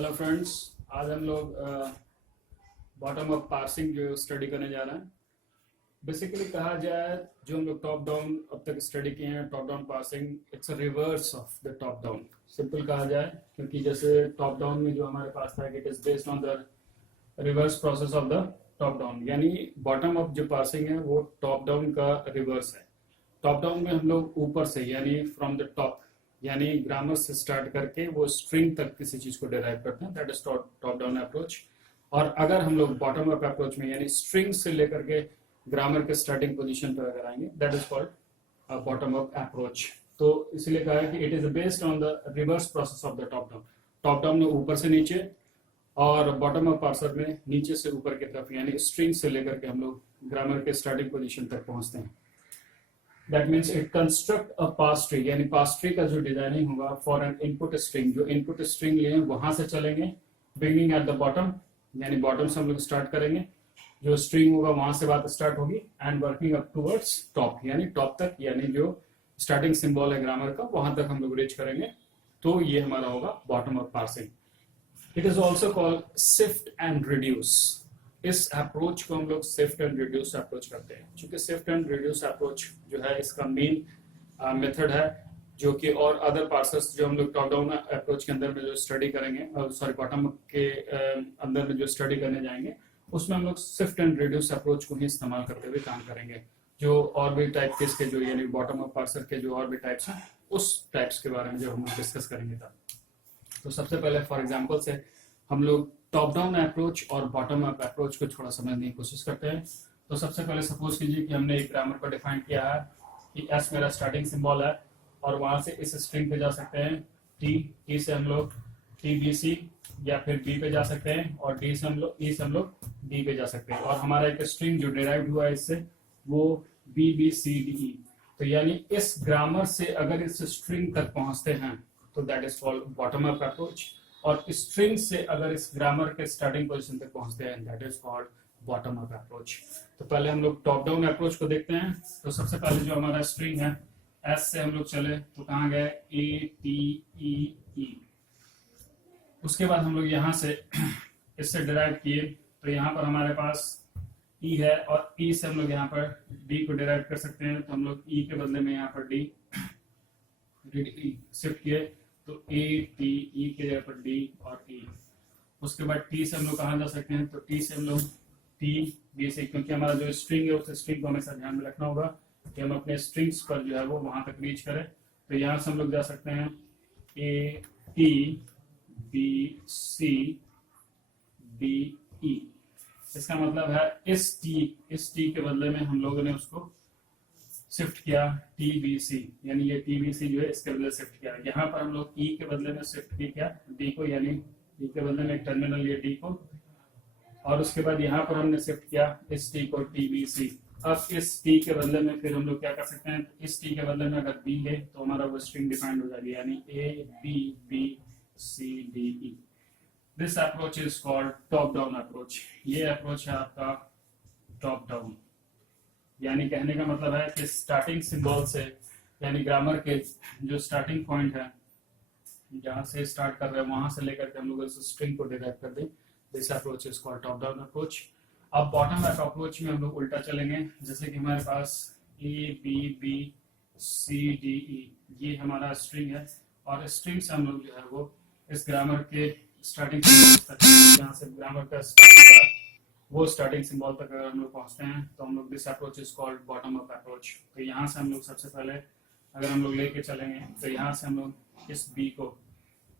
Hello friends, आज हम लोग बॉटम अप पार्सिंग जो स्टडी करने जा रहे हैं। बेसिकली कहा जाए, जो हम लोग टॉप डाउन अब तक स्टडी किए हैं, top down parsing it's a reverse of the top down. Simple कहा जाए, क्योंकि जैसे टॉप डाउन में जो हमारे पास था, it is based on the reverse process of the top down, यानी बॉटम अप जो पार्सिंग है वो टॉप डाउन का रिवर्स है। टॉप डाउन में हम लोग ऊपर से यानी फ्रॉम द टॉप यानी ग्रामर से स्टार्ट करके वो स्ट्रिंग तक किसी चीज को डिराइव करते हैं, that is top down approach. और अगर हम लोग बॉटम अप अप्रोच में यानी स्ट्रिंग से लेकर के ग्रामर के स्टार्टिंग पोजीशन पर अगर आएंगे, that is called bottom up approach. तो इसलिए कहा है कि it is based on the reverse process of the top down. Top down में ऊपर से नीचे और बॉटम अप पार्सर में नीचे से ऊपर की तरफ, यानी स्ट्रिंग से लेकर के हम लोग ग्रामर के स्टार्टिंग पोजीशन तक पहुंचते हैं। That means it construct a pass tree, यानी पास ट्री का जो डिजाइनिंग होगा फॉर एन इनपुट स्ट्रिंग, जो इनपुट स्ट्रिंग लिए वहां से चलेंगे बिगिनिंग एट द बॉटम, यानी बॉटम से हम लोग स्टार्ट करेंगे, जो स्ट्रिंग होगा वहां से बात स्टार्ट होगी and working up towards top, यानी टॉप तक, यानी जो स्टार्टिंग सिंबल है ग्रामर का वहां तक हम लोग रीच करेंगे। तो ये हमारा होगा bottom up parsing. It is also called shift and reduce. इस अप्रोच को हम लोग शिफ्ट एंड रिड्यूस अप्रोच करते हैं। चूंकि शिफ्ट एंड रिड्यूस अप्रोच जो है इसका मेन मेथड है, जो कि और अदर पार्सर्स जो हम लोग टॉप डाउन अप्रोच के अंदर में जो स्टडी करेंगे, सॉरी बॉटम अप के अंदर में जो स्टडी करने जाएंगे, उसमें हम लोग शिफ्ट एंड रिड्यूस अप्रोच को ही इस्तेमाल करते हुए काम करेंगे। जो और भी टाइप के इसके जो यानी बॉटम अप पार्सर के जो और भी टाइप्स हैं, उस टाइप्स के बारे में जो हम लोग डिस्कस करेंगे तब। तो सबसे पहले फॉर एग्जाम्पल से हम लोग टॉप डाउन अप्रोच और बॉटम अप अप्रोच को थोड़ा समझने की कोशिश करते हैं। तो सबसे पहले सपोज कीजिए कि हमने एक ग्रामर को डिफाइन किया है कि एस मेरा स्टार्टिंग सिंबल है और वहां से इस स्ट्रिंग पे जा सकते हैं टी से हम लोग टी बी सी या फिर बी पे जा सकते हैं, और डी से हम लोग ई से हम लोग डी पे जा सकते हैं, और हमारा एक स्ट्रिंग जो डिराइव्ड हुआ है इससे वो B B C D E. तो यानी इस ग्रामर से अगर इस स्ट्रिंग तक पहुंचते हैं तो that is called bottom up approach, और स्ट्रिंग से अगर इस ग्रामर के स्टार्टिंग पोजीशन तक पहुंचते हैं that is called bottom up approach. तो पहले हम लोग टॉप डाउन अप्रोच को देखते हैं। तो सबसे पहले जो हमारा स्ट्रिंग है एस से हम लोग चले तो कहाँ गए ए टी ई ई। उसके बाद हम लोग यहाँ से इससे डिराइव किए तो यहाँ पर हमारे पास ई है, और ई से हम लोग यहाँ पर डी को डिराइव कर सकते हैं। तो हम लोग ई के बदले में यहाँ पर डी शिफ्ट किए तो ए टी ई के जगह पर डी और ई। उसके बाद टी से हम लोग कहाँ जा सकते हैं, तो टी से हम लोग टी बी से, क्योंकि हमारा जो स्ट्रिंग है उस स्ट्रिंग को हमेशा ध्यान में रखना होगा कि हम अपने स्ट्रिंग्स पर जो है वो वहां तक रीच करें। तो यहाँ से हम लोग जा सकते हैं A T B C D E. इसका मतलब है इस टी के बदले में हम लोगों ने उसको शिफ्ट किया टी बी सी, यानी ये टी बी सी जो है इसके बदले शिफ्ट किया। यहाँ पर हम लोग ई के बदले में शिफ्ट किया डी को, यानी ई के बदले में एक टर्मिनल ये डी को, और उसके बाद यहाँ पर हमने शिफ्ट किया इस टी को टी बी सी। अब इस टी के बदले में फिर हम लोग क्या कर सकते हैं, इस टी के बदले में अगर बी है तो हमारा वो स्ट्रिंग डिफाइंड हो जाएगी, यानी A B B C D E. This approach is called top down approach. ये अप्रोच है आपका टॉप डाउन, यानी कहने का मतलब है कि स्टार्टिंग सिंबल से यानी ग्रामर के जो स्टार्टिंग पॉइंट है जहां से स्टार्ट कर रहे हैं वहां से लेकर के हम लोग इस स्ट्रिंग को डिराइव कर दें। This approach is called top down approach. अब बॉटम अप अप्रोच में हम लोग उल्टा चलेंगे, जैसे कि हमारे पास A B B C D E ये हमारा स्ट्रिंग है, और स्ट्रिंग से हम लोग जो है वो इस ग्रामर के स्टार्टिंग तक, जहाँ से ग्रामर का स्टार्ट होगा वो स्टार्टिंग सिंबल तक अगर हम लोग पहुंचते हैं तो हम लोग this approach is called bottom up approach. तो यहाँ से हम लोग सबसे पहले अगर हम लोग लेके चलेंगे तो यहाँ से हम लोग इस बी को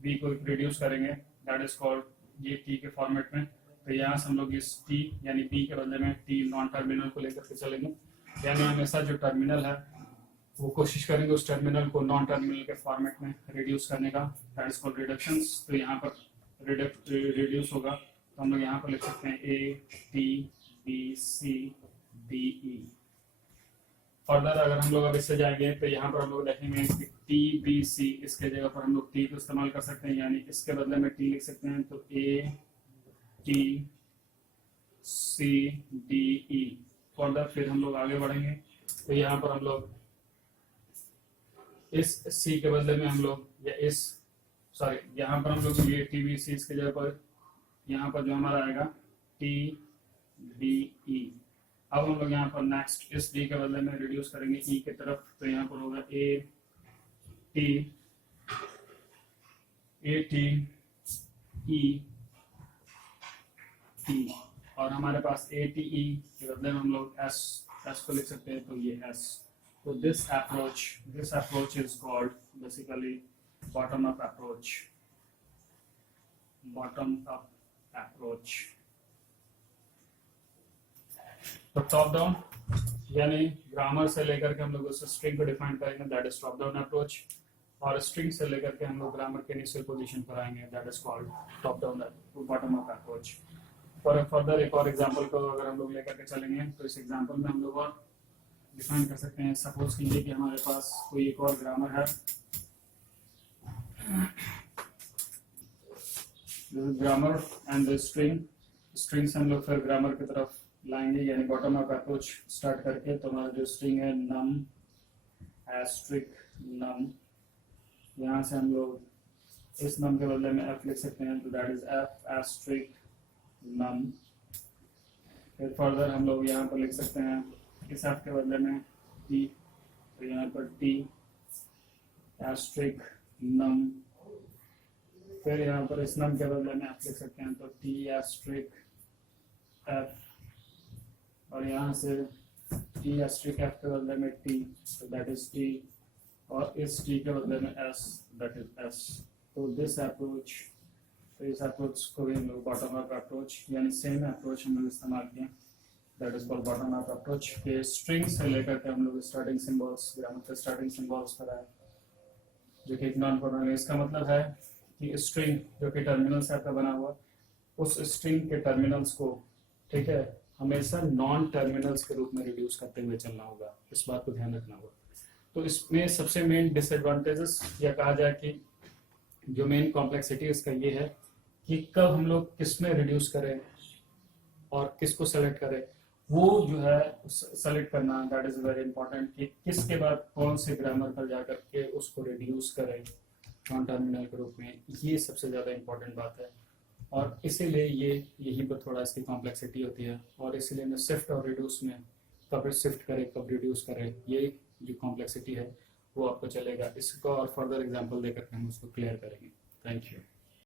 रिड्यूस करेंगे, दैट इज कॉल्ड ये टी के फॉर्मेट में। तो यहाँ से हम लोग इस टी यानी बी के बदले में टी नॉन टर्मिनल को लेकर के चलेंगे, यानी हमेशा जो टर्मिनल है वो कोशिश करेंगे उस टर्मिनल को नॉन टर्मिनल के फॉर्मेट में रिड्यूस करने का, दैट इज कॉल्ड रिडक्शंस। तो यहाँ पर रिड्यूस होगा तो हम लोग यहाँ पर लिख सकते हैं A T B C D E. Further अगर हम लोग अब इससे जाएंगे तो यहाँ पर हम लोग देखेंगे कि टी बी सी इसके जगह पर हम लोग टी को इस्तेमाल कर सकते हैं, यानी इसके बदले में टी लिख सकते हैं। तो A T C D E. Further फिर हम लोग आगे बढ़ेंगे तो यहाँ पर हम लोग इस सी के बदले में हम लोग या इस सॉरी, यहाँ पर हम लोग ये टी बी सी इसके जगह पर यहाँ पर जो हमारा आएगा टी डी ई। अब हम लोग यहाँ पर नेक्स्ट इस डी के बदले में रिड्यूस करेंगे ई की तरफ, तो यहाँ पर होगा ए टी ई टी, और हमारे पास ए टी ई के बदले में हम लोग एस को लिख सकते हैं, तो ये एस। तो this approach is called basically bottom up approach. तो टॉप डाउन यानी ग्रामर से लेकर के हम लोग उस स्ट्रिंग को डिफाइन करेंगे, that is top down approach, और स्ट्रिंग से लेकर के हम लोग ग्रामर के इनिशियल पोजीशन पर आएंगे, that is called top down bottom up approach. For further एक और एग्जांपल को अगर हम लोग लेकर के चलेंगे, तो इस एग्जांपल में हम लोग और डिफाइन कर सकते हैं। सपोज कीजिए कि हमारे पास कोई एक और ग्रामर है, ग्रामर एंड स्ट्रिंग से हम लोग फिर ग्रामर की तरफ लाएंगे, यानी बॉटम अप अप्रोच स्टार्ट करके। तो हमारा जो स्ट्रिंग है नम एस्ट्रिक नम, यहाँ से हम लोग इस नम के बदले में एफ लिख सकते हैं, तो दैट इज एफ एस्ट्रिक नम। फिर फर्दर हम लोग यहाँ पर लिख सकते हैं इस एफ के बदले में टी, तो यहाँ पर टी एस्ट्रिक नम। फिर यहाँ पर इस नम के बदले में एफ लिख सकते हैं, तो टी एस्ट्रिक एफ, और यहाँ से टी एस्ट्रिक एफ के बदले में टी, तो दैट इज टी, और इस टी के बदले में एस, दैट इज एस। तो दिस अप्रोच, तो इस अप्रोच को भी हम लोग बॉटम अप अप्रोच यानी सेम अप्रोच हम लोग इस्तेमाल किए, that is called bottom up approach. के स्ट्रिंग से लेकर के हम लोग स्टार्टिंग सिंबल्स, ग्रामर के स्टार्टिंग सिंबल्स पर आए, जो कि एक नॉन प्रोनाउन है। इसका मतलब है कि स्ट्रिंग जो कि टर्मिनल से आपका बना हुआ, उस स्ट्रिंग के टर्मिनल्स को, ठीक है, हमेशा नॉन टर्मिनल्स के रूप में रिड्यूस करते हुए चलना होगा, इस बात को ध्यान रखना होगा। तो इसमें सबसे मेन डिसएडवांटेजेस या कहा जाए कि जो मेन कॉम्प्लेक्सिटी इसका ये है कि कब हम लोग किस में रिड्यूस करें और किसको सेलेक्ट करें, वो जो है सेलेक्ट करना, दैट इज वेरी इंपॉर्टेंट, कि किसके बाद कौन से ग्रामर पर जाकर के उसको रिड्यूस करें नॉन टर्मिनल के रूप में, ये सबसे ज़्यादा इंपॉर्टेंट बात है। और इसीलिए यहीं पर थोड़ा इसकी कॉम्प्लेक्सिटी होती है, और इसीलिए मैं शिफ्ट और रिड्यूस में कब शिफ्ट करें कब रिड्यूस करें, ये जो कॉम्प्लेक्सिटी है वो आपको चलेगा। इसको और फर्दर एग्जांपल देकर हम उसको क्लियर करेंगे। Thank you.